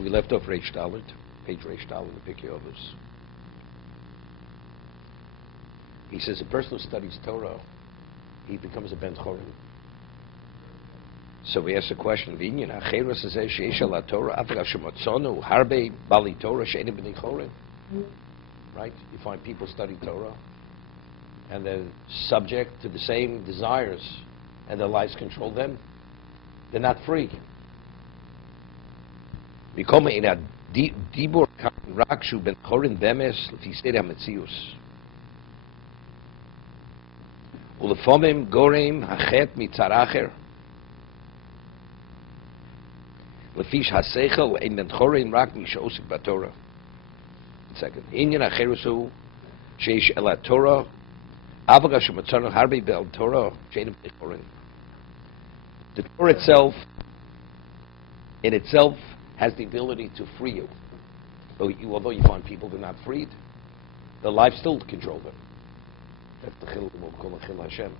we left off Reish Dalet, page Reish Dalet, the Pirkei Avot. He says a person who studies Torah, he becomes a ben chorin. So we ask the question, right? You find people study Torah, and they're subject to the same desires, and their lives control them. They're not free. ולפעמים גורם החטא מצר אחר. לפי שהשכל אין בן חורין רק מי שעוסק בתורה. עניין אחר הוא שיש אל התורה, אבל שמצאנו הרבה בעל תורה שאין בן חורין. The Torah itself, in itself, has the ability to free you. Although you find people they're not freed, the life still control them. That's the chil, we'll call it chil Hashem.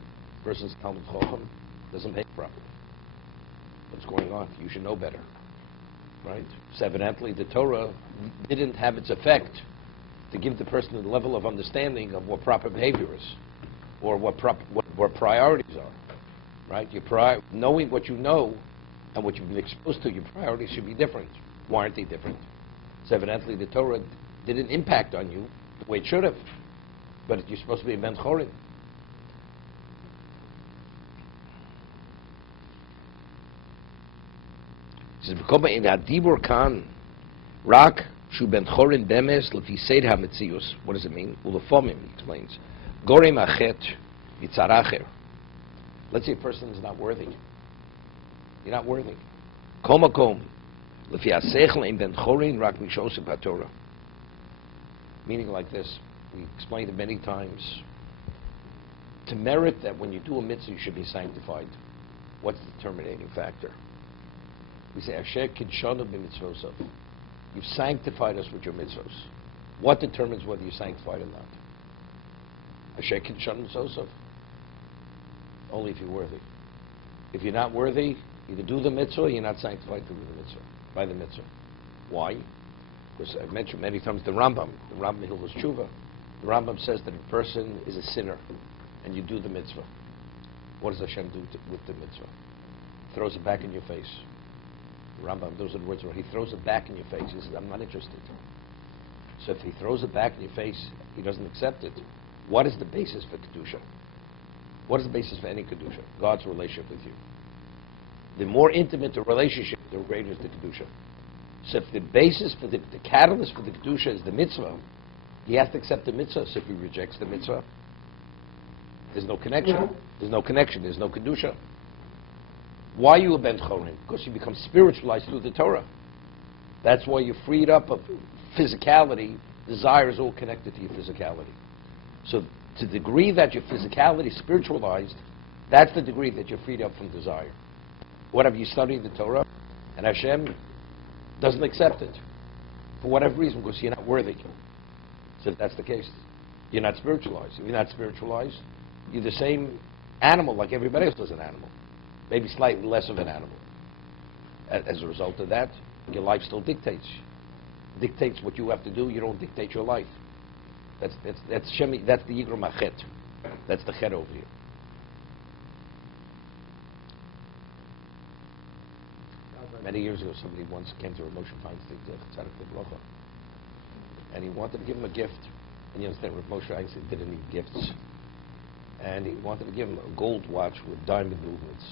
Person's Talmud Chacham doesn't pay properly. What's going on? You should know better, right? So evidently, the Torah didn't have its effect to give the person the level of understanding of what proper behavior is, or what priorities are, right? Knowing what you know and what you've been exposed to, your priorities should be different. Why aren't they different? So evidently, the Torah didn't impact on you the way it should have. But you're supposed to be a ben chorin. It says, "V'koma in hadibur kan rak shu ben chorin bemes lefi seid hametzius." What does it mean? Ulefomim, he explains. Gorem achet yitzar acher. Let's say a person is not worthy. You're not worthy. Komakom lefi hasechel in ben chorin rak mishosem haTorah. Meaning like this. We explained it many times. To merit that when you do a mitzvah, you should be sanctified. What's the terminating factor? We say, Asher kidshanu b'mitzvosov. You've sanctified us with your mitzvahs. What determines whether you're sanctified or not? Asher kidshanu b'mitzvosov. Only if you're worthy. If you're not worthy, either do the mitzvah or you're not sanctified to do the mitzvah, by the mitzvah. Why? Because I've mentioned many times the Rambam Hilchos Tshuva. The Rambam says that a person is a sinner, and you do the mitzvah. What does Hashem do with the mitzvah? Throws it back in your face. The Rambam, those are the words where he throws it back in your face. He says, I'm not interested. So if he throws it back in your face, he doesn't accept it. What is the basis for Kedusha? What is the basis for any Kedusha? God's relationship with you. The more intimate the relationship, the greater is the Kedusha. So if the basis for the catalyst for the Kedusha is the mitzvah, he has to accept the mitzvah. So if he rejects the mitzvah, there's no connection. There's no connection. There's no Kedusha. Why are you a ben chorin? Because you become spiritualized through the Torah. That's why you're freed up of physicality. Desire is all connected to your physicality. So to the degree that your physicality is spiritualized, that's the degree that you're freed up from desire. What have you studied the Torah? And Hashem doesn't accept it. For whatever reason, because you're not worthy. So if that's the case, you're not spiritualized. If you're not spiritualized, you're the same animal like everybody else is an animal. Maybe slightly less of an animal. As a result of that, your life still dictates what you have to do. You don't dictate your life. That's the Yigrom HaChet. That's the Chet over here. Many years ago, somebody once came to Rav Moshe Feinstein, and he wanted to give him a gift. And you understand, Rav Moshe Feinstein didn't need gifts. And he wanted to give him a gold watch with diamond movements.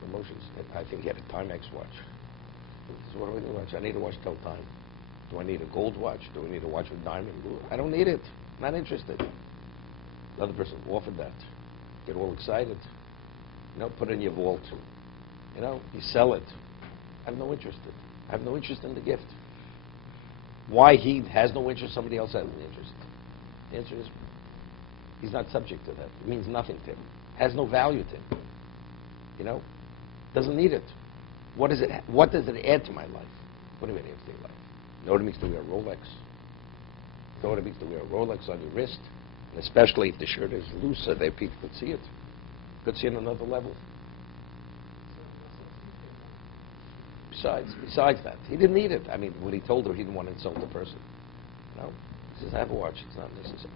Rav Moshe, I think he had a Timex watch. So what do I need a watch? I need a watch to tell time. Do I need a gold watch? Do I need a watch with diamond movements? I don't need it. I'm not interested. Another person offered that. Get all excited. Put it in your vault. You sell it. I have no interest in it. I have no interest in the gift. Why he has no interest, somebody else has an interest. The answer is, he's not subject to that. It means nothing to him. Has no value to him. Doesn't need it. What does it add to my life? What do you mean add to your life? You know what it means to wear a Rolex? You know what it means to wear a Rolex on your wrist? And especially if the shirt is loose so that people could see it. Could see it on another level. Besides that, he didn't need it. I mean, when he told her, he didn't want to insult the person. You know, he says, "I have a watch. It's not necessary."